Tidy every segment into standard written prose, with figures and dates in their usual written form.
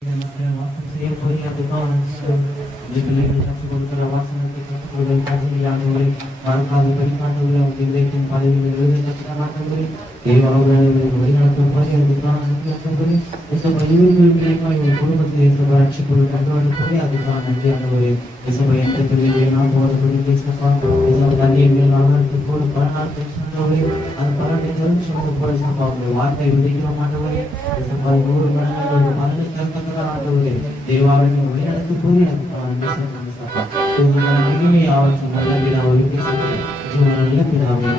Saya punya tuan Dibeli tersebut kawasan kita sudah kasih yang boleh kalau berikan dulu yang paling lebih kita makan beri dewa orang berikan tempat yang kita makan beri itu baju beli yang pun mesti sebarang cikgu dan pun ada tuan nanti yang boleh itu yang terjadi dengan buat beri kita itu tadi yang orang itu pun para person boleh para orang semua boleh sampai warna beli kita makan beri itu baju orang paling terkenal ada boleh dewa orang boleh itu pun Tuhan ini awal semula bila awal ini Tuhan bila awal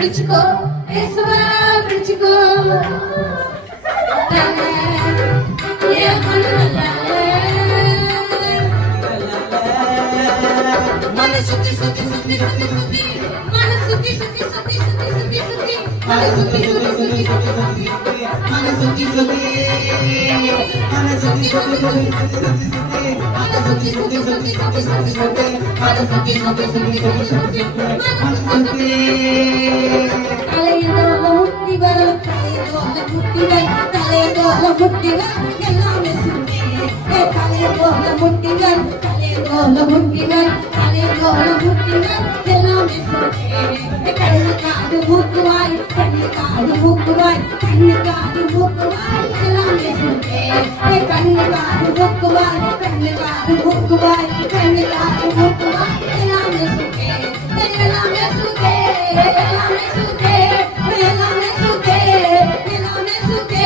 பிடிச்சுக்கோ இயேசுவ பிடிச்சுக்கோ மன சுத்தி சுத்தி சுத்தி சுத்தி சுத்தி மன சுத்தி சுத்தி சுத்தி சுத்தி சுத்தி சுத்தி மன சுத்தி சுத்தி சுத்தி சுத்தி சுத்தி மன சுத்தி சுத்தி மன சுத்தி சுத்தி சுத்தி மன சுத்தி சுத்தி சுத்தி சுத்தி சுத்தி மன சுத்தி சுத்தி சுத்தி சுத்தி சுத்தி மன சுத்தி தலையோல முட்டி வர தலையோல முட்டி வர தலையோல முட்டி வர எல்லாமே சுத்தி தலையோல முட்டி வர தலையோல முட்டி வர தலையோல முட்டி வர எல்லாமே சுத்தி கண்ணுக்காது மூக்குவாய் கண்ணுக்காது மூக்குவாய் கண்ணுக்காது மூக்குவாய் எல்லாமே சுத்தி கண்ணுக்காது மூக்குவாய் கண்ணுக்காது மூக்குவாய் கண்ணுக்காது மூக்குவாய் எல்லாமே சுத்தி எல்லாமே சுத்தி எல்லாமே சுத்தி எல்லாமே சுத்தி எல்லாமே சுத்தி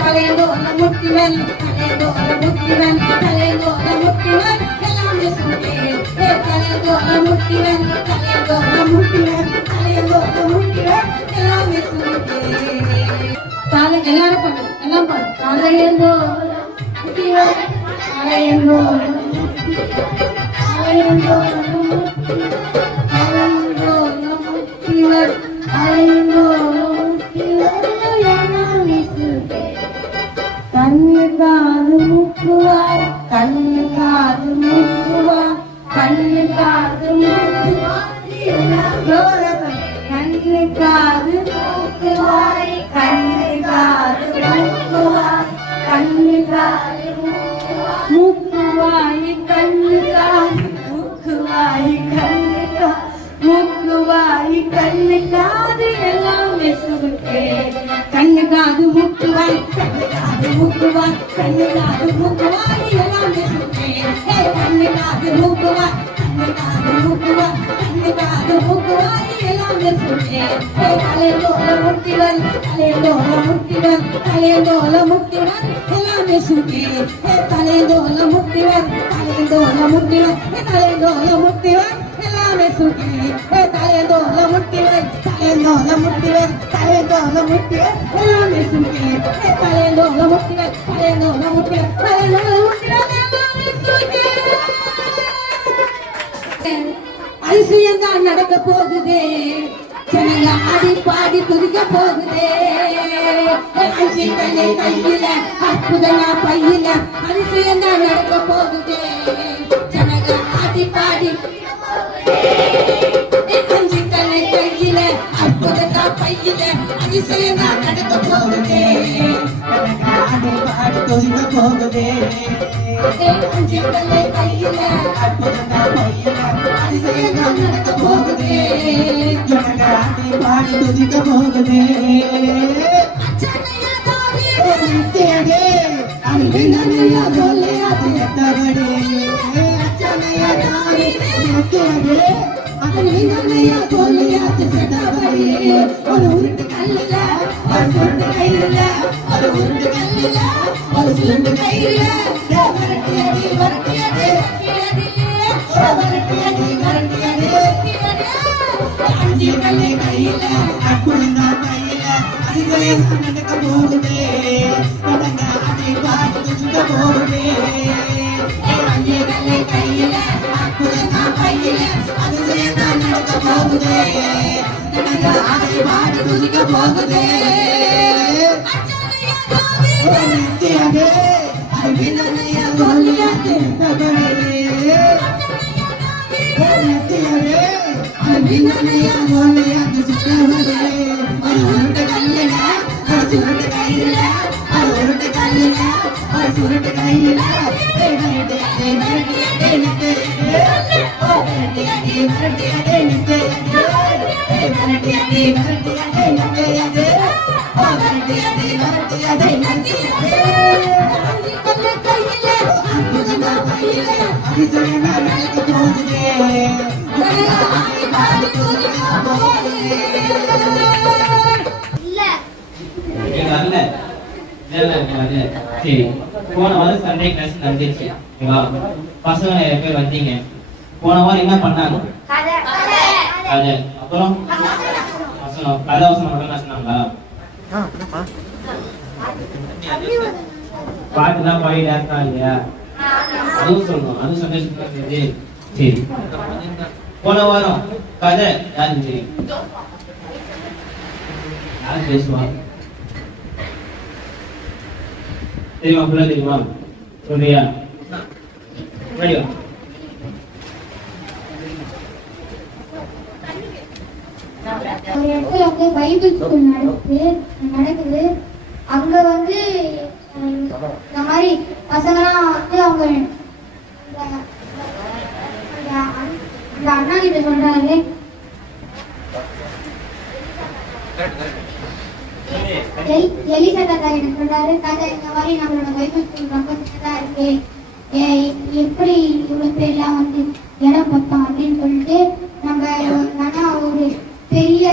தலையோல முட்டிவன் தலையோல முட்டிவன் தலையோல முட்டிவன் எல்லாமே சுத்தி தலையோல முட்டிவன் தலையோல முட்டிவன் தலையோல முட்டிவன் எல்லாமே சுத்தி தாள எல்லாரும் பாடு எல்லாம் பாடு தலையோல முட்டிவன் தலையோல தலையோல கண்ணுக்காது மூக்குவாய் கண்ணுக்காது மூக்குவாய் கண்ணுக்காது மூக்குவாய் கண்ணுக்காது மூக்குவாய் கண்ணுக்காது மூக்குவாய் கண்ணுக்காது மூக்குவாய் கண்ணுக்காது மூக்குவாய் கண்ணுக்காது மூக்குவாய் கண்ணுக்காது எல்லாமே சுருக்கே கண்ணுக்காது மூக்குவாய் கண்ணுக்காது மூக்குவாய் கண்ணுக்காது மூக்குவாய் எல்லாமே சுருக்கே கண்ணுக்காது மூக்குவாய் கண்ணுக்காது மூக்குவாய் கண்ணுக்காது மூக்குவாய் எல்லாமே சுருக்கே தலையோல முட்டிவன் தலையோல முட்டிவன் தலையோல முட்டிவன் எல்லாமே சுருக்கே தலையோல முட்டிவன் தலையோல முட்டிவன் தலையோல முட்டிவன் எல்லாமே சுருக்கே தலையோல முட்டிவன் தலையோல முட்டிவன் தலையோல முட்டிவன் எல்லாமே சுருக்கே தலையோல முட்டிவன் தலையோல முட்டிவன் தலையோல முட்டிவன் எல்லாமே சுருக்கே அதிசயம் தான் நடக்க போகுதே ஜனங்க ஆடி பாடி துதிக்க போகுதே அஞ்சிக்கலை கையில அற்புதமா பையில அதிசயம் தான் நடக்க போகுதே ஜனங்க ஆடி பாடி அஞ்சிக்கலை கையில அற்புதமா பையில அதிசயம் தான் நடக்க போகுதே ஆடி பாடி துதிக்க போகுதே அஞ்சிக்கலை கையில அற்புதமா பையில அதிசயம் தான் நடக்க போகுதே ஜனங்க ஆடி பாடி துதிக்க போகுதே தேடே அன்பினனையா கோலே அதெத்தவடே அச்சனையா தாரி தேடே அன்பினனையா கோலே அதெத்தவடே ஒரு உருட்டு கல்லுல ஒரு சுருட்டு கையில ஒரு உருட்டு கல்லுல ஒரு சுருட்டு கையில வரட்டி அடி வரட்டி அடி வரட்டி அடி வரட்டி அடி அஞ்சி கல்லை கையில அக்குழந்தா கையில அதிசயம் நடக்க போகுதே தொடங்க அதை பாடி துதிக்க போகுதே அஞ்சி கல்லை கையில அக்குழந்தா கையில அதிசயம் நடக்க போகுதே தொடங்க அதை பாடி துதிக்க போகுதே நித்தியதே அன்பினனையா கோலியாதே தபரே நித்தியதே அன்பினனையா கோலியாதே சித்தவரே ஒரு உருட்டு கல்லுல ஒரு சுருட்டு கையில ஒரு உருட்டு கல்லுல ஒரு சுருட்டு கையில வரட்டி அடி வரட்டி அடி நித்தே ஓ வரட்டி அடி வரட்டி அடி நித்தே வரட்டி அடி வரட்டி அடி நித்தே ஓ வரட்டி அடி வரட்டி அடி நித்தே கையில அற்புதமா கையில அதிசயம் நடக்க போகுதே ஆடி பாடி துதிக்க போகுதே சரி, போன வாரம் சண்டே கிளாஸ் நடந்துச்சு. பசங்க நிறைய பேர் வந்தீங்க. போன வாரம் என்ன பண்ணாங்க? அது அப்புறம் வசனம் கதை வசனம் மட்டும் சொன்னாங்களா? பாட்டு தான் பாடி டான்ஸ் தான் இல்லையா? அதுவும் சொல்லணும். அதுவும் சந்தோஷமா. சரி, போன வாரம் கதை யாருக்கு தெரியும்? யார் பேசுவாங்க தெரியுமா? ஃபுல்லா தெரியுமா? சொல்றியா? ரெடியா? ஒரு இடத்துல வந்து பைபிள் ஸ்கூல் நடக்குது. அங்க வந்து இந்த மாதிரி பசங்கலாம் வந்து அவங்க அந்த அண்ணா கிட்ட சொல்றாரு, எலிசா தாத்தா கிட்ட சொல்றாரு, தாத்தா இந்த மாதிரி நம்மளோட பைபிள் ஸ்கூல் ரொம்ப சின்னதா இருக்கு, எப்படி இவ்வளவு பேர்லாம் வந்து இடம் பார்ப்போம் அப்படின்னு சொல்லிட்டு நம்ம ஆனா ஒரு பெரிய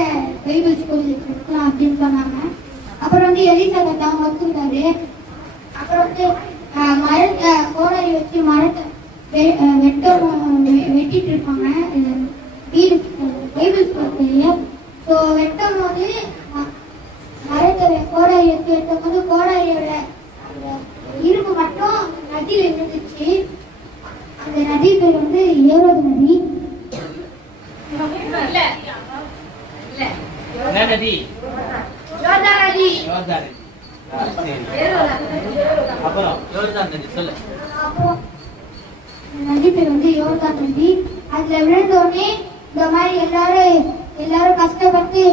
பைபிள் ஸ்கூல் இருக்கலாம் அப்படின்னு சொன்னாங்க. அப்புறம் வந்து எலிசா தாத்தா ஒத்துக்கிட்டாரு. அப்புறம் வந்து மரத்தை கோடாரி வச்சு மரத்தை வெட்டிட்டு இருப்பாங்க வீடு பைபிள் ஸ்கூல். ஸோ வெட்டும் போது மரத்தை கோடாரி வச்சு வெட்டும் போது கோடாரியோட இரும்பு மட்டும் நதியில இருந்துச்சு. அந்த நதி பேர் வந்து ஏரோது நதி. நதி பேர் வந்து யோர்தான் நதி. அதுல விழுந்தோடனே இந்த மாதிரி எல்லாரும் கஷ்டப்பட்டு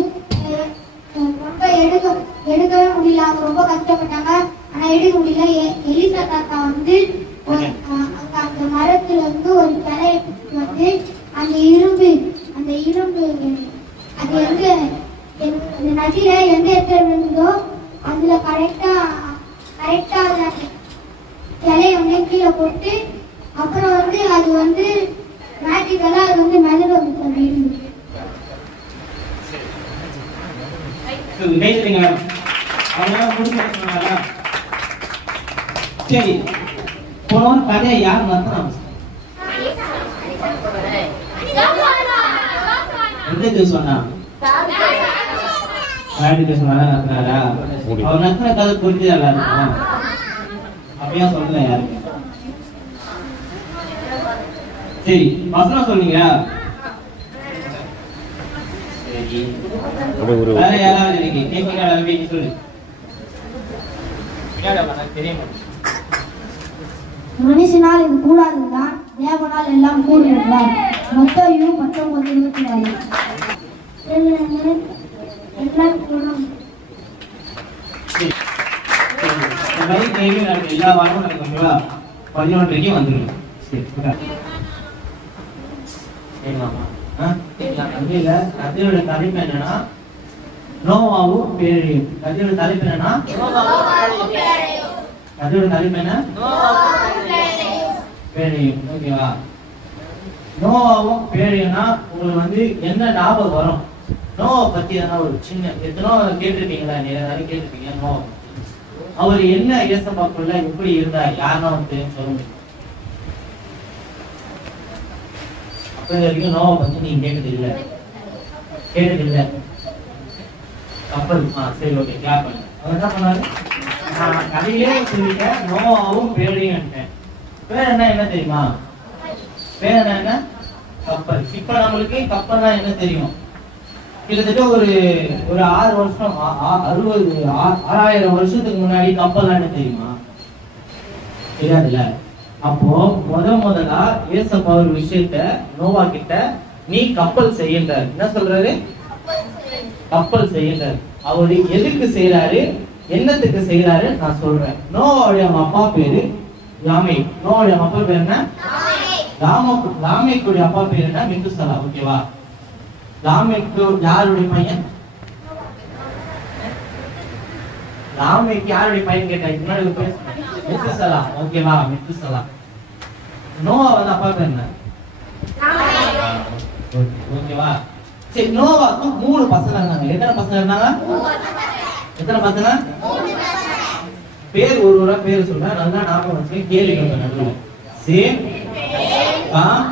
ரொம்ப எடுக்கவே முடியல. அவங்க ரொம்ப கஷ்டப்பட்டாங்க, ஆனா எடுக்க முடியல. எலிசா தாத்தா வந்து அந்த மரத்துல இருந்து ஒரு கிளையை வந்து அந்த இரும்பு அது வந்து இந்த நதியில எந்த இடத்துல இருந்ததோ அதுல கரெக்டா அந்த கிளைய வந்து கீழே போட்டு அப்புறம் வந்து அது வந்து மேஜிக்கலா அது வந்து மெலட வந்து இருந்துச்சு. சரி, போன கதையை யார் நடத்துறாங்க? எந்த சொன்னா நடத்தினாரா? அவர் நடத்தின கதை புரிஞ்சதா? அப்படியா சொல்லல யாருக்கு? சரி, வசனம் சொல்றீங்களா? வேற யாராவது இருக்கு கேட்க சொல்லு. மனுஷனால் இது கூடாதுதான், தேவனால் எல்லாம் கூடுகிறார். மத்தேயு 19:24. எல்லா வாரமும் நடக்குங்களா? 11:00 வந்துடும். கதையோட தலைப்பு என்னன்னா நோவாவும் பேழையும். கதையோட தலைப்பு என்னன்னா கதையோட தலைப்பு என்ன? பேழையும். ஓகேவா? நோவாவும் பேழையும்னா உங்களுக்கு வந்து என்ன ஞாபகம் வரும்? நோவா பத்தி ஒரு சின்ன எத்தனோ கேட்டிருப்பீங்களா? நிறைய கேட்டிருப்பீங்க. நோவா அவர் என்ன ஏசப்பாக்குள்ள எப்படி இருந்தார்? யாருன்னா வந்து சொல்ல முடியும்? அப்ப வரைக்கும் நோவா பத்தி நீங்க கேட்டது இல்ல. கப்பல். சரி, ஓகே. கிளாப் பண்ணு. அவர் என்ன பண்ணாரு? நான் கதையிலே சொல்லிட்டேன், நோவாவும் பேழையும். பேர் என்ன தெரியுமா? பேர் என்ன? கப்பல். இப்ப நம்மளுக்கு கப்பல்னா என்ன தெரியும்? கிட்டத்தட்ட ஒரு 6 வருஷம் 6000 வருஷத்துக்கு முன்னாடி கப்பல்னா என்ன தெரியுமா? தெரியாதுல்ல. அப்போ முதலா ஏசப்பா ஒரு விஷயத்த நோவா கிட்ட நீ கப்பல் செய்யறாரு. என்ன சொல்றாரு? கப்பல் செய்யறாரு. அவரு எதுக்கு செய்யறாரு, என்னத்துக்கு செய்யறாரு நான் சொல்றேன். நோவாவுடைய அப்பா பேரு லாமை. நோவாவுடைய அப்பா பேர் என்ன? லாமைக்குடைய அப்பா பேர் என்ன? மெத்துசலா. ஓகேவா? லாமைக்கு யாருடைய பையன்? லாமைக்கு யாருடைய பையன் கேட்டாங்க? மெத்துசலா. ஓகேவா? மெத்துசலா. நோவா வந்து அப்பா பேர் என்ன? ஓகேவா? சரி, நோவாக்கு 3 பசங்க இருந்தாங்க. எத்தனை பசங்க இருந்தாங்க? எத்தனை பசங்க? பேர் ஒரு பேர் சொல்றேன், நல்லா ஞாபகம் வச்சு கேளுங்க. நடுவில் Shem, Ham,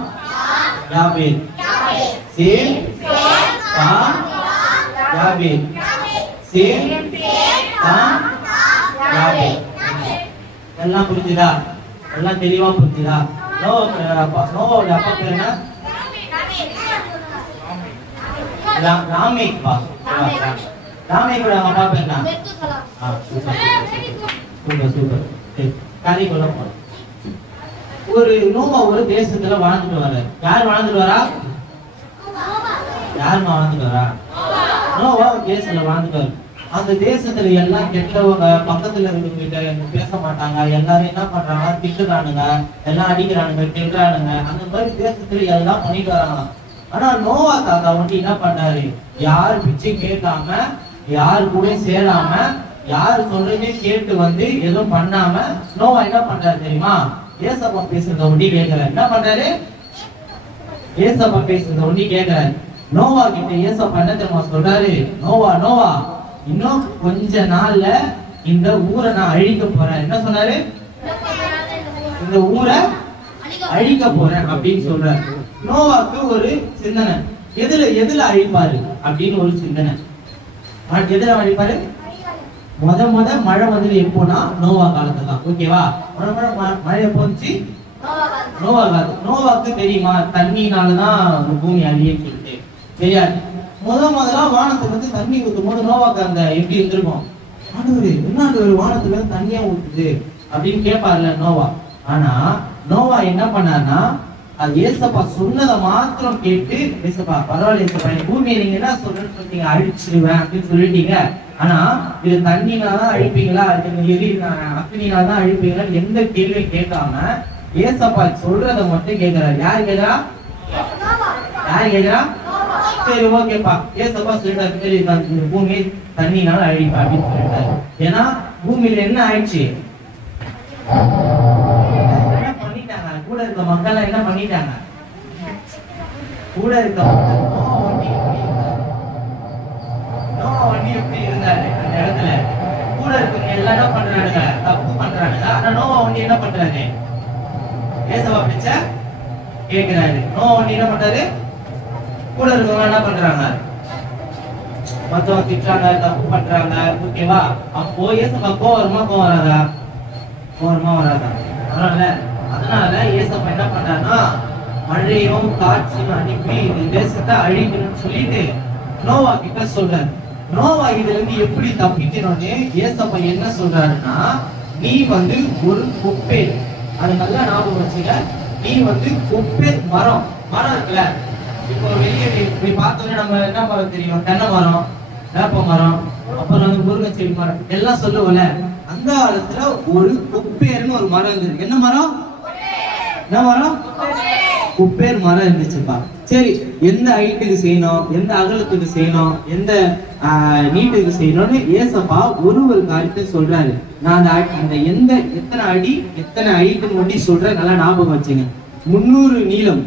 Japheth. Shem, Ham, யாபே. சேம் காம் யாபே. எல்லாம் புரிஞ்சுதா? எல்லாம் தெளிவா புரிஞ்சுதா? நோவோட அப்பா பேர் என்ன? ராமேக். ராமேக்கோட அப்பா பேர் என்ன? சூப்பர். காரிக்குள்ள போறோம். ஒரு நோவா ஒரு தேசத்துல வாழ்ந்துட்டு வர்றாரு. யார் வாழ்ந்துட்டு வரா? யாருமா வாழ்ந்துட்டு வரா? நோவா ஒரு தேசத்துல வாழ்ந்துட்டு வர்றாரு. அந்த தேசத்துல எல்லாம் கெட்டவங்க பக்கத்துல இருக்கவங்க பேச மாட்டாங்க. எல்லாரும் என்ன பண்றாங்க? திட்டுறானுங்க, எல்லாம் அடிக்கிறானுங்க, திட்டுறானுங்க. அந்த மாதிரி தேசத்துல எல்லாம் பண்ணிட்டு வராங்க. ஆனா நோவா தாத்தா வந்து என்ன பண்ணாரு? யாரு பிச்சை கேட்காம, யாரு கூட சேராம, யாரு சொல்றதே கேட்டு வந்து எதுவும் பண்ணாம நோவா என்ன பண்றாரு தெரியுமா? ஏசப்பா பேசுறத ஒண்டி கேட்கிறாரு. என்ன பண்றாரு? ஏசப்பா பேசுறத ஒண்டி கேட்கிறாரு. நோவா கிட்ட ஏசப்பா என்ன தெரியுமா சொல்றாரு? நோவா இன்னும் கொஞ்ச நாள்ல இந்த ஊரை நான் அழிக்க போறேன். என்ன சொன்னாரு? இந்த ஊரை அழிக்க போறேன் அப்படின்னு சொல்றாரு. நோவாக்கு ஒரு சிந்தனை, எதுல அழிப்பாரு அப்படின்னு ஒரு சிந்தனை. எதுல அழிப்பாரு? முத மழை வந்தது எப்போனா நோவா காலத்துல தான். ஓகேவா? மழை போச்சு நோவா காலத்து. நோவாக்கு தெரியுமா தண்ணினாலதான் பூமி அழியுன்னு சொல்லிட்டு? தெரியாது. முதல்ல வானத்துக்கு வந்து தண்ணி ஊத்தும் போது நோவாக்கு அந்த எப்படி இருந்திருக்கும்? என்ன ஒரு வானத்துல இருந்து தண்ணியா ஊத்துது அப்படின்னு கேட்பாருல நோவா. ஆனா நோவா என்ன பண்ணாருன்னா, அது ஏசப்பா சொன்னதை மாத்திரம் கேட்டு, ஏசப்பா பரவாயில்ல ஏசப்பா, பூமியை நீங்க என்ன சொல்றேன்னு சொன்னீங்க, அழிச்சிருவேன் அப்படின்னு சொல்லிட்டீங்க. ஆனா இது தண்ணினாதான் அழிப்பீங்களா, அக்னினாதான் அழிப்பீங்களா, எந்த கேள்வியும் கேட்காம ஏசப்பா சொல்றதை மட்டும் கேட்கிறாரு. யாரு கேட்கிறா? சரி ஓகேப்பா, ஏசப்பா சொல்லிட்டாரு, சரி இந்த பூமி தண்ணினால அழிப்பா அப்படின்னு சொல்லிட்டாரு. ஏன்னா பூமியில என்ன ஆயிடுச்சு? கூட இருக்க மக்கள் என்ன பண்ணிட்டாங்க? கூட இருக்க நோவா எப்படி இருந்தாரு அந்த இடத்துல? கூட இருக்க எல்லாம் என்ன பண்றாங்க? தப்பு பண்றாங்க. ஆனா நோவா என்ன பண்றாரு? ஏசப்பா பிடிச்ச கேட்கிறாரு. நோவா என்ன பண்றாரு? கூட இருக்கவங்க என்ன பண்றாங்க? மத்தவங்க திட்டுறாங்க, தப்பு பண்றாங்க. ஓகேவா? அப்போ ஏசப்பா கோவம் வராதா? அதனால ஏசப்பா என்ன பண்றாருன்னா, மழையும் காட்சியும் அனுப்பி இந்த தேசத்தை அழிக்கணும்னு சொல்லிட்டு நோவா கிட்ட சொல்றாரு. நோவா இதுல இருந்து எப்படி தப்பிக்கணும்னு ஏசப்பா என்ன சொல்றாருன்னா, நீ வந்து ஒரு கொப்பேர், அது நல்லா ஞாபகம் வச்சுக்க, நீ வந்து கொப்பேர் மரம் இருக்குல்ல, இப்போ வெளியே போய் பார்த்தோன்னே நம்ம என்ன மரம் தெரியும்? தென்னை மரம், வேப்ப மரம், அப்புறம் வந்து முருங்கை செடி மரம் எல்லாம் சொல்லுவோம்ல. அந்த காலத்துல ஒரு கொப்பேர்னு ஒரு மரம் இருந்தது. என்ன மரம்? கொப்பேர் மரம் இருந்துச்சுப்பா. சரி, எந்த ஹைட்டுக்கு செய்யணும், எந்த அகலத்துக்கு செய்யணும், எந்த நீட்டுக்கு செய்யணும்னு ஏசப்பா ஒரு காரியத்தை சொல்றாரு. நான் அந்த எத்தனை அடி எத்தனை ஹைட்டுன்னு மட்டும் சொல்றேன், நல்லா ஞாபகம் வச்சுங்க. 300 நீளம்,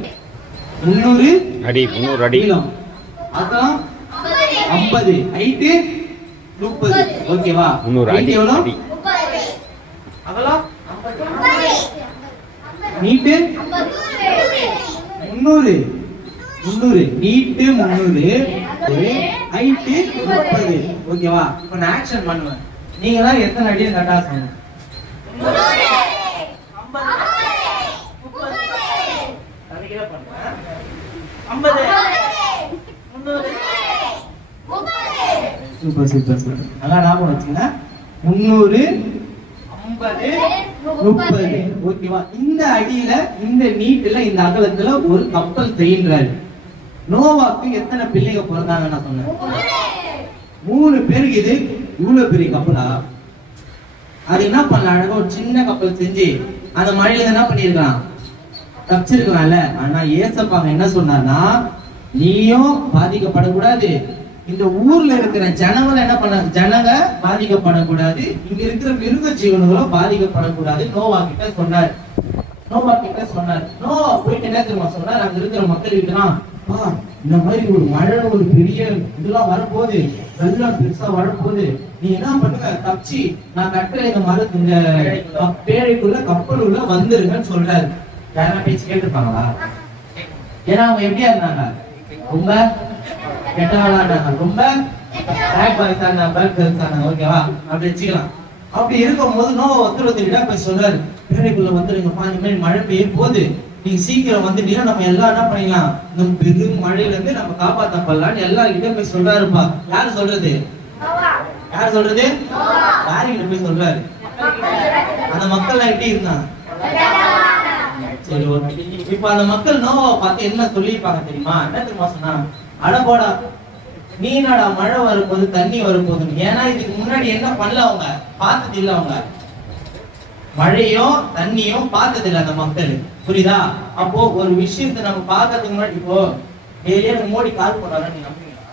300 அடி நீளம், அதான் 50, ஹைட்டு 30. ஓகேவா? 300 அடி எவ்வளவு? அகலம் 50, நீட்டு 300, நீட்டு 300, ஹைட்டு 30. ஓகேவா? இப்போ நான் ஆக்ஷன் பண்ணுவேன். நீங்க தான் எத்தனை அடியை கரெக்டா சொல்லுங்க. 50, சூப்பர். நல்லா ஞாபகம் வச்சுங்க. 300, 50, 30. ஓகேவா? இந்த அடியில, இந்த நீட்டுல, இந்த அகலத்துல ஒரு கப்பல் செய்யறாரு. நோவாக்கு எத்தனை பிள்ளைங்க பிறந்தாங்க நான் சொன்னேன்? 3 பேருக்கு. இது இவ்வளவு பெரிய கப்பலா? அது என்ன பண்ணலாம்? அழகா ஒரு சின்ன கப்பல் செஞ்சு அந்த மழையில என்ன பண்ணிருக்கலாம்? தப்பிச்சிருக்கலாம்ல. ஆனா ஏசப்பாங்க என்ன சொன்னார்னா, நீயும் பாதிக்கப்படக்கூடாது, இந்த ஊர்ல இருக்கிற ஜனங்களை என்ன பண்ண, ஜனங்க பாதிக்கப்படக்கூடாது, இங்க இருக்கிற மிருக ஜீவன்களும் பாதிக்கப்படக்கூடாது. நோவா கிட்ட சொன்னார். நோவா போயிட்டு என்ன தெரியுமா சொன்னார்? அங்க இருக்கிற மக்கள் கிட்டலாம், இந்த மாதிரி ஒரு மழை, ஒரு பெரிய இதெல்லாம் வரப்போகுது, வெள்ளம் பெருசா வரப்போகுது, நீ என்ன பண்ணுங்க, தப்பிச்சு நான் கட்டுற இந்த மரத்து இந்த பேழைக்குள்ள கப்பலுள்ள வந்துருங்கன்னு சொல்றாரு. யாரா பேச்சு கேட்டுருப்பாங்களா? ஏன்னா அவங்க எப்படியா இருந்தாங்க? ரொம்ப கெட்டவளா இருந்தாங்க, ரொம்ப பேக் பாய்ஸ் ஆனா பேக் கேர்ள்ஸ் ஆனா ஓகேவா அப்படி வச்சுக்கலாம். அப்படி இருக்கும்போது நோவா ஒருத்தருடா போய் சொல்றாரு, பேழைக்குள்ள வந்துருங்கப்பா, இந்த மாதிரி மழை பெய்ய போகுது, நீங்க சீக்கிரம் வந்துட்டீங்கன்னா நம்ம எல்லாம் என்ன பண்ணிக்கலாம், இந்த பெரும் மழையில இருந்து நம்ம காப்பாத்தப்படலாம்னு எல்லார்கிட்ட போய் சொல்றாருப்பா. யாரு சொல்றது? யாரு சொல்றது? யாருகிட்ட போய் சொல்றாரு? அந்த மக்கள் எப்படி இருந்தாங்க? சரி ஓகே. இப்ப அந்த மக்கள் நோவாவை பார்த்து என்ன சொல்லியிருப்பாங்க தெரியுமா? என்ன தெரியுமா சொன்னா, அடபோடா நீ என்னடா மழை வரும்போது தண்ணி வரும்போது, ஏன்னா இதுக்கு முன்னாடி என்ன பண்ணல, அவங்க பார்த்தது இல்ல, அவங்க மழையும் தண்ணியும் பார்த்தது இல்ல அந்த மக்கள், புரியுதா? அப்போ ஒரு விஷயத்தை நம்ம பார்க்கறதுக்கு முன்னாடி, இப்போ டெய்லியே மோடி கால் போடுறாரு, நீங்க நம்புறீங்களா?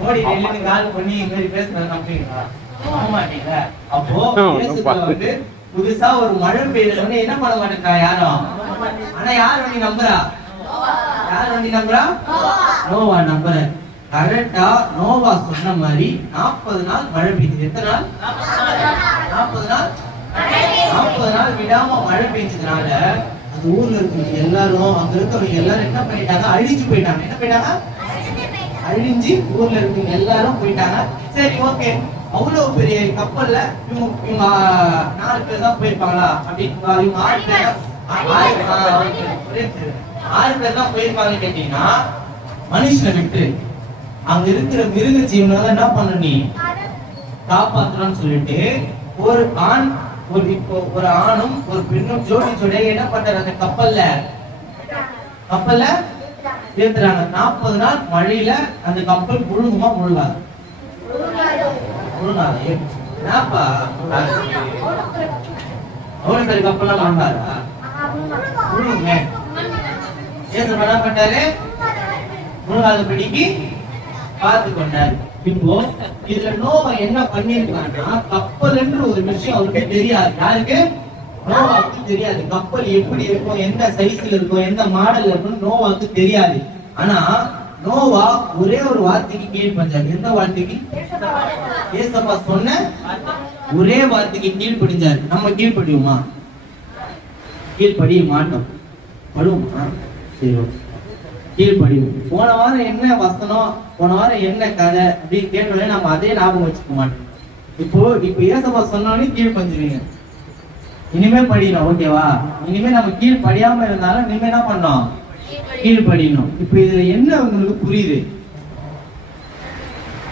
மோடி டெய்லி கால் பண்ணி இந்த மாதிரி பேசுறத நம்புறீங்களா? நம்ப மாட்டீங்க. அப்போ வந்து புதுசா ஒரு மழை பெய்யுதுல வந்து என்ன பண்ண மாட்டேங்கிறா யாரும். ஆனா யார் வந்து நம்புறா? யார் வந்து நம்புறா? நோவா நம்புற. கரெக்டா நோவா சொன்ன மாதிரி 40 நாள் மழை பெய்யுது. எத்தனை நாள்? 40 நாள். 40 நாள் விடாம மழை பெய்ஞ்சதுனால அந்த ஊர்ல இருக்கிறவங்க எல்லாரும், அங்க இருக்கிறவங்க எல்லாரும் என்ன பண்ணிட்டாங்க, அழிஞ்சு போயிட்டாங்க. என்ன போயிட்டாங்க? அழிஞ்சு ஊர்ல இருக்கவங்க எல்லாரும் போயிட்டாங்க. சரி ஓகே, அவ்வளவு பெரிய கப்பல்ல இவங்க 4 பேர் தான் போயிருப்பாங்களா? அப்படி இவங்க 6 பேர் தான் 6 பேர் தான் போயிருப்பாங்கன்னு கேட்டீங்கன்னா, மனுஷனை விட்டு அங்க இருக்கிற மிருக ஜீவனை என்ன பண்ண, நீ காப்பாற்றணும்னு சொல்லிட்டு ஒரு ஆண் ஒரு ஆணும் ஒரு பெண்ணும் ஜோடி ஜோடியா என்ன பண்றாங்க, அந்த கப்பல்ல ஏத்துறாங்க. 40 நாள் மழையில அந்த கப்பல் முழுங்குமா முழுகாது? முழுகாது. என்னப்பா அவ்வளவு பெரிய கப்பல்லாம் வாங்காதா? முழுங்க. ஏசு என்ன பண்ணாரு? முழுகாத படிக்கு பார்த்து கொண்டாரு. இப்போ இதுல நோவா என்ன பண்ணிருக்காங்கன்னா, கப்பல் என்று ஒரு விஷயம் அவருக்கு தெரியாது. யாருக்கு? நோவாவுக்கு தெரியாது. கப்பல் எப்படி இருக்கும், எந்த சைஸ்ல இருக்கும், எந்த மாடல் இருக்கும், நோவாவுக்கு தெரியாது. ஆனா நோவா ஒரே ஒரு வார்த்தைக்கு கீழ்ப்படிஞ்சாரு. எந்த வார்த்தைக்கு? ஏசப்பா சொன்ன ஒரே வார்த்தைக்கு கீழ்ப்படிஞ்சாரு. நம்ம கீழ்ப்படியுமா? கீழ்ப்படிய மாட்டோம். படுவோமா? சரி, கீழ்ப்படியும். போன வாரம் என்ன வசனம், போன வாரம் என்ன கதை அப்படின்னு கேட்டோடனே நம்ம அதே ஞாபகம் வச்சுக்க மாட்டோம். இப்போ ஏசப்பா சொன்னாலே கீழ்ப்படிஞ்சுவீங்க. இனிமே படிக்கணும், ஓகேவா? இனிமே நம்ம கீழ் படியாம இருந்தாலும் இனிமே என்ன பண்ணோம், கீழ்படியணும். இப்ப இதுல என்ன உங்களுக்கு புரியுது?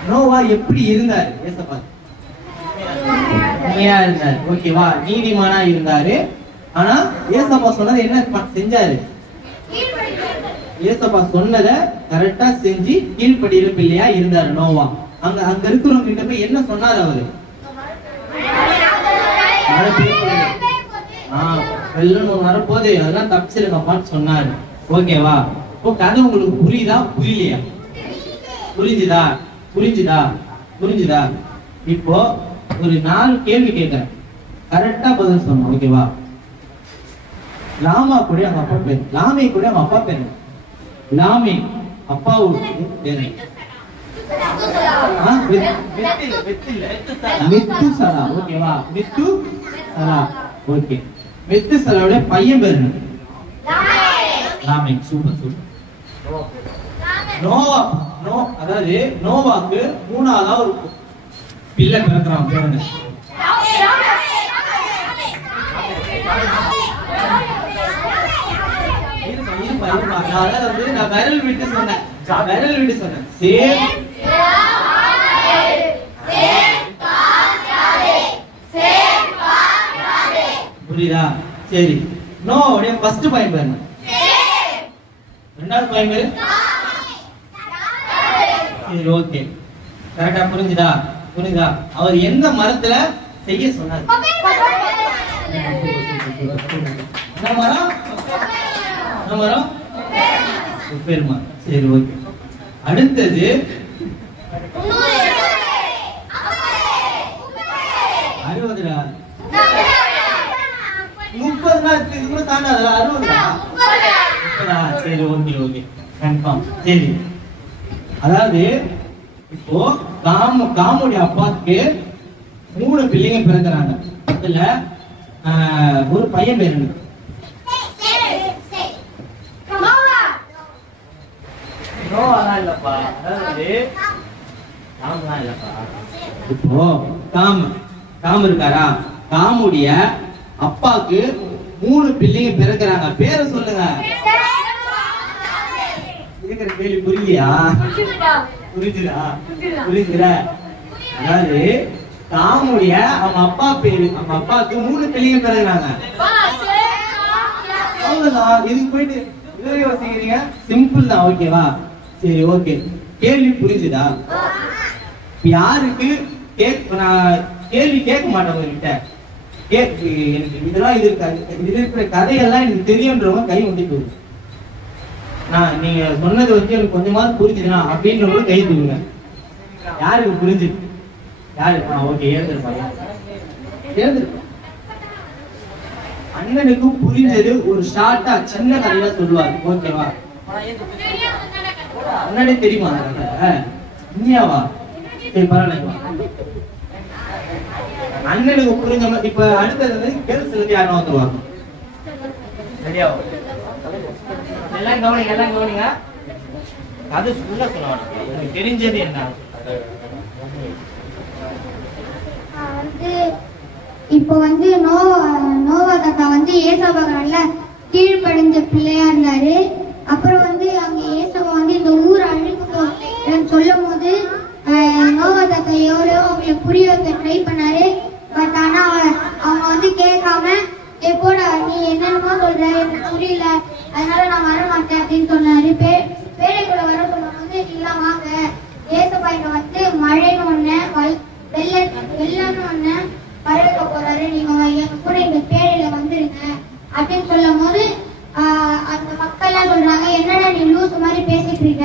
நோவா எப்படி இருந்தாரு? ஏசப்பா உண்மையா இருந்தாரு, ஓகேவா? நீதிமானா இருந்தாரு. ஆனா ஏசப்பா சொன்னது என்ன செஞ்சாரு? ஏசப்பா சொன்னதை கரெக்டா செஞ்சு கீழ்படியிற பிள்ளையா இருந்தாரு நோவா. அங்க இருக்கிறவங்க கிட்ட போய் என்ன சொன்னாரு அவரு? மழை பெய்ய வெள்ளம் வரப்போது, அதெல்லாம் தப்பிச்சிருங்கப்பான்னு சொன்னாரு, ஓகேவா? இப்போ கதை உங்களுக்கு புரியுதா புரியலையா? புரிஞ்சுதா? இப்போ ஒரு 4 கேள்வி கேட்கிறேன், கரெக்டா பதில் சொன்னோம், ஓகேவா? லாமா கூட அவங்க அப்பா பேரு, லாமே கூட அவங்க அப்பா பேரு. லாமே அப்பாவோட பேரு மெத்துசலா, ஓகேவா? Methuselah, okay. மெத்துசலாவோட பையன் பேரு லாமே. சூப்பர். அதாவது நோவாக்கு 3ஆவதா ஒரு பிள்ளை பிறக்கிறான். பேரு நான் விரல் விட்டு சொன்னேன். புரியுதா? சரி, நோவோட ஃபர்ஸ்ட் பையன் பேரு, ரெண்டாவது பையன் பேரு. சரி, ஓகே, கரெக்டா புரிஞ்சுதா? அவர் எந்த மரத்துல செய்ய சொன்னார்? மரம் பெருமா. சரி, ஓகே. அடுத்தது 60 நாள் 30 நாள் கூட தாண்டாதா? 60 நாள். சரி, ஓகே, கன்ஃபார்ம். சரி, அதாவது இப்போ காமுடைய அப்பாவுக்கு 3 பிள்ளைங்க பிறக்கிறாங்க. அதுல ஒரு பையன் பேரு நோவாலாம் இல்லப்பா, அதாவது காம்லாம் இல்லப்பா. இப்போ காம் இருக்காரா, காமுடைய அப்பாக்கு 3 பிள்ளைங்க பிறக்கிறாங்க. பேரை சொல்லுங்க. இருக்கிற கேள்வி புரியலையா? புரிஞ்சுதா? புரிஞ்சுல? அதாவது காமுடைய அவங்க அப்பா பேரு, அவங்க அப்பாவுக்கு 3 பிள்ளைங்க பிறகுறாங்க. அவ்வளவுதான். இதுக்கு போயிட்டு இதை யோசிக்கிறீங்க, சிம்பிள் தான். ஓகேவா? சரி, ஓகே. கேள்வி புரிஞ்சுதா? யாருக்கு நான் கேள்வி கேட்க மாட்டேன் உங்ககிட்ட. எனக்கு இதெல்லாம் இது இருக்காது, இது இருக்கிற கதையெல்லாம் எனக்கு தெரியுன்றவங்க கை ஒண்டி போகுது. நான் நீங்க சொன்னது வச்சு எனக்கு கொஞ்சமாவது புரிஞ்சுதுனா அப்படின்றவங்க கை தூக்குங்க. யாருக்கு புரிஞ்சு? யாரு? ஓகே, எழுந்திருப்பாங்க. எழுந்திருப்பா. அண்ணனுக்கு புரிஞ்சது ஒரு ஷார்ட்டா சின்ன கதையா சொல்லுவாரு. ஓகேவா? அண்ணனே தெரியுமா? இந்தியாவா? சரி, பரவாயில்ல. அண்ணனுக்கு புரிஞ்ச மாதிரி இப்ப அடுத்தது கேர்ள்ஸ் இருந்து யாரும் வந்துருவாங்க. சரியா? எல்லாம் கவனிங்க, எல்லாம் கவனிங்க. அது சொல்ல சொல்லுவாங்க, எனக்கு தெரிஞ்சது என்ன. இப்போ நோவா தாத்தா ஏசாவாக நல்ல கீழ்ப்படிஞ்ச பிள்ளையா இருந்தாரு. அப்புறம் அவங்க ஏசாவா இந்த ஊர் அழிக்கணும் சொல்லும் போது நோவா தாத்தா எவ்வளோ அவங்களுக்கு புரிய வைக்க ட்ரை பண்ணாரு. பட் ஆனா அவங்க கேட்காம, எப்போடா நீ என்னென்னமோ சொல்ற, எனக்கு புரியல, அதனால நான் வர மாட்டேன் அப்படின்னு சொன்னாரு. பேழைக்குள்ள வர சொல்லும் போது இல்ல வாங்க, ஏசப்பா இங்க மழைன்னு ஒண்ணு வெள்ளம்னு ஒண்ணு வரவேற்க போறாரு, நீங்க எங்க கூட இந்த பேழையில வந்துருங்க அப்படின்னு சொல்லும் போது அந்த மக்கள் எல்லாம் சொல்றாங்க, என்னடா நீ லூசு மாதிரி பேசிட்டு இருக்க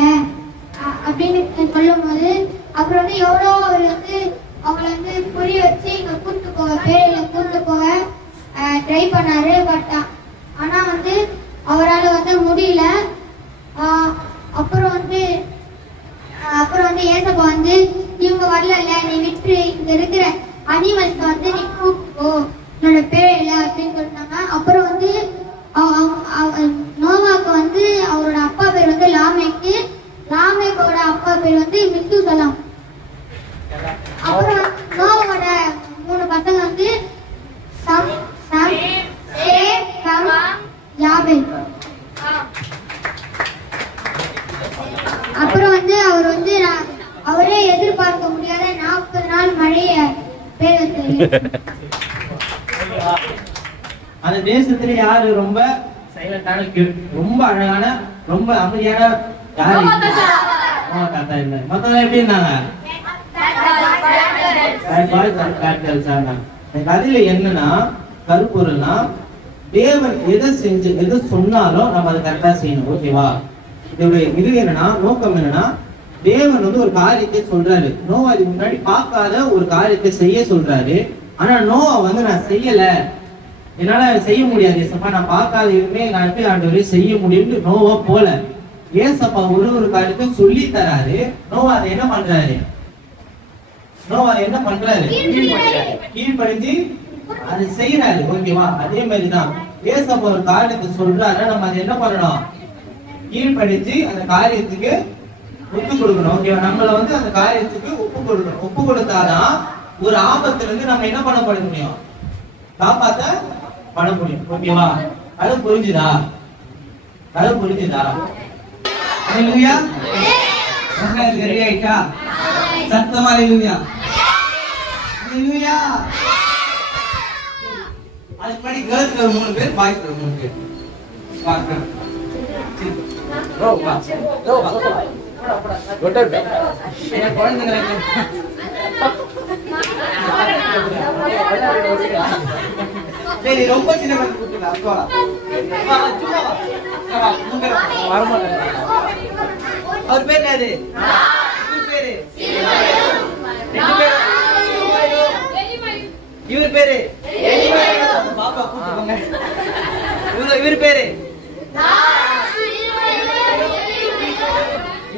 அப்படின்னு சொல்லும் போது அப்புறம் எவ்வளோ அவர் அவங்களை புரிய வச்சு இங்க கூட்டு போக, பேழையில கூட்டு போக ட்ரை பண்ணாரு. பட் ஆனா அவரால் முடியல. அப்புறம் ஏசப்பா இவங்க வரல, நீ விட்டு இங்க இருக்கிற அனிமல்ஸ் நீ கூப்பிட்டு என்னோட பேழையில அப்படின்னு சொல்லிட்டாங்க. அப்புறம் நோவாக்கு அவரோட அப்பா பேர் லாமேக்கு, லாமேக்கோட அப்பா பேர் மித்துசலாம். அப்புறம் நோவாவோட 3 பசங்க சம் சம் சேம் கம் யாபேல். அப்புறம் அவர் அவரே எதிர்பார்க்க முடியாத 40 நாள் மழைய அந்த தேசத்துல யாரு ரொம்ப சைலண்டான, ரொம்ப அழகான, ரொம்ப அமைதியான யாரு? தாத்தா இல்ல. மத்தவங்க எப்படி இருந்தாங்க? கதையில என்னன்னா கருப்பொருள்னா தேவன் எதை சொன்னாலும் நம்ம அதை கரெக்டா செய்யணும். ஓகேவா? இதோட இது என்னன்னா, நோக்கம் என்னன்னா, தேவன் ஒரு காரியத்தை சொல்றாரு, நோவா இதுக்கு முன்னாடி பார்க்காத ஒரு காரியத்தை செய்ய சொல்றாரு. ஆனா நோவா நான் செய்யல, என்னால செய்ய முடியாது ஏசப்பா, நான் பார்க்காத எதுவுமே நான் ஆண்டவரே செய்ய முடியும்னு நோவா போல. ஏசப்பா ஒரு காரியத்தை சொல்லி தராரு. நோவா அதை என்ன பண்றாரு? கீழ்படிஞ்சு அதை செய்யறாரு. ஓகேவா? அதே மாதிரிதான் ஏசப்பா ஒரு காரியத்தை சொல்றாரு, நம்ம அதை என்ன பண்ணணும்? கீழ்படிஞ்சு அந்த காரியத்துக்கு ஒப்பு கொடுக்கணும். ஓகேவா? நம்மள அந்த காரியத்துக்கு ஒப்பு கொடுக்கணும். ஒப்பு கொடுத்தாதான் ஒரு ஆபத்துல இருந்து நம்ம என்ன பண்ண முடியும்? காப்பாத்த பண்ண முடியும். ஓகேவா? அது புரிஞ்சுதா? ஹல்லேலூயா. ரெடி ஆயிட்டா? சத்தமா ஹல்லேலூயா. ஹல்லேலூயா. அதுக்கு முன்னாடி கேர்ள்ஸ் 3 பேர், பாய்ஸ் 3 பேர் பார்க்கலாம். சரி, ரொம்ப சின்ன அவர் பேர் யாரு? இவர் பேரு பாப்பா கூப்பிட்டுக்கோங்க. இவர் பேரு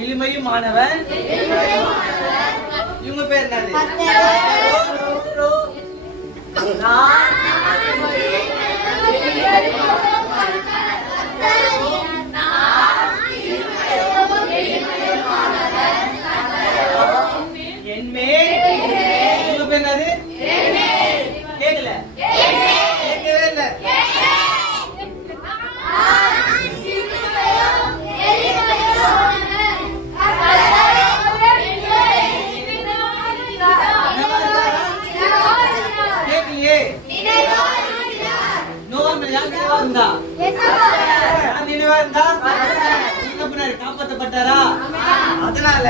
இளிமையும் மாணவன். இவங்க பேர் என்னது? மாட்டாரா? அதனால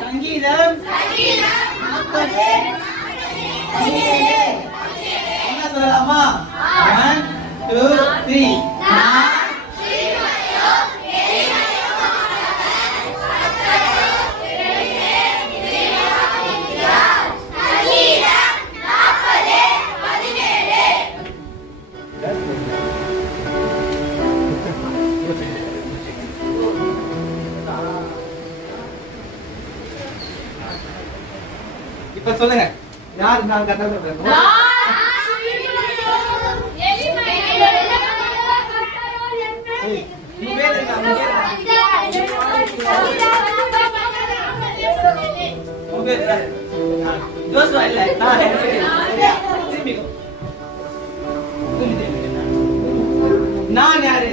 சங்கீதம் 40 என்ன சொல்லலாமா? 1 2 3 இப்ப சொல்லுங்க, யார் நான் கரெக்டா சொல்றேன்? நான் யாரு?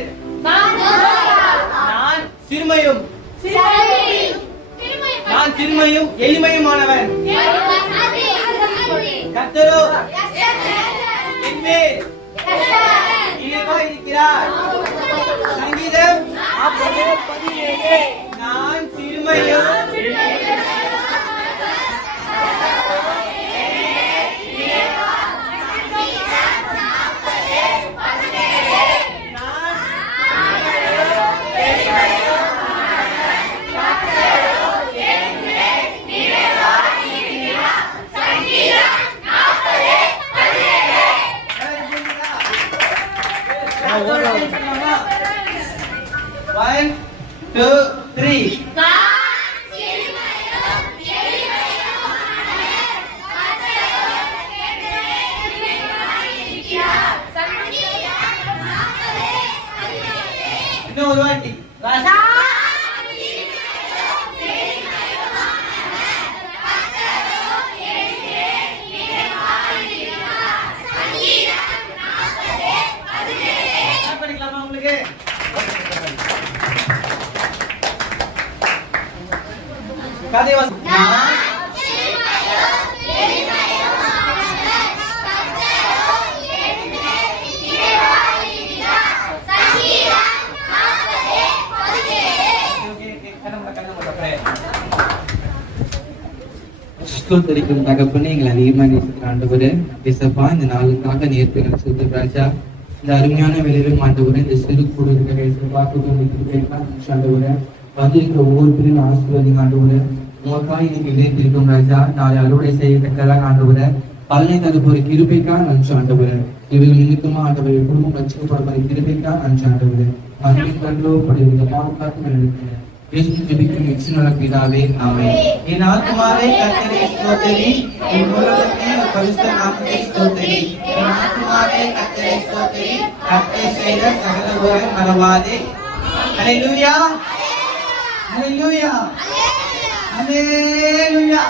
நான் சிறுமையும் எளிமையுமானவன். கர்த்தரோ என்மேல் இணைவாய் இருக்கிறார். சங்கீதம் 40:17 நான் சிறுமையும் One, two, three. இன்னொரு வாட்டி. படிக்கலாமா உங்களுக்கு? கதை ஸ்தோத்திரிக்கும் தகப்பனே, எங்களை அதிகமாக நேசிக்கிற ஆண்டவரே, இயேசப்பா, இந்த நாளுக்காக நேர்த்திகள் சுத்த ராஜா, இந்த அருமையான வேலையிலும் ஆண்டவரே, இந்த சிறு கூடுதல் இயேசப்பா ஆண்டவரே, வந்திருக்கிற ஒவ்வொரு பிரிவு ஆசீர்வாதம் ஆண்டவரே, உங்களுக்காக இன்னைக்கு இணைத்திருக்கும் ராஜா, நாளை அறுவடை செய்யத்தக்கதாக ஆண்டவரே, பலனை தரப்போற கிருபைக்காக நன்றி ஆண்டவரே, இவர்கள் நிமித்தமா ஆண்டவரை குடும்பம் ரட்சிக்கப்படுற கிருபைக்காக நன்றி ஆண்டவரே, மண்ணின் கண்டோ படுகிற பாவக்காக நினைக்கிறேன். ஜெபிக்கும் நிச்சயமான பிதாவே, ஆமென். என் ஆத்துமாவே கர்த்தரை ஸ்தோத்திரி, என் முழுவதுமே பரிசுத்த நாமத்தை ஸ்தோத்திரி. என் ஆத்துமாவே கர்த்தரை ஸ்தோத்திரி, கர்த்தர் செய்த சகல உபகாரங்களை மறவாதே. ஹல்லேலூயா, ஹல்லேலூயா, ஹல்லேலூயா.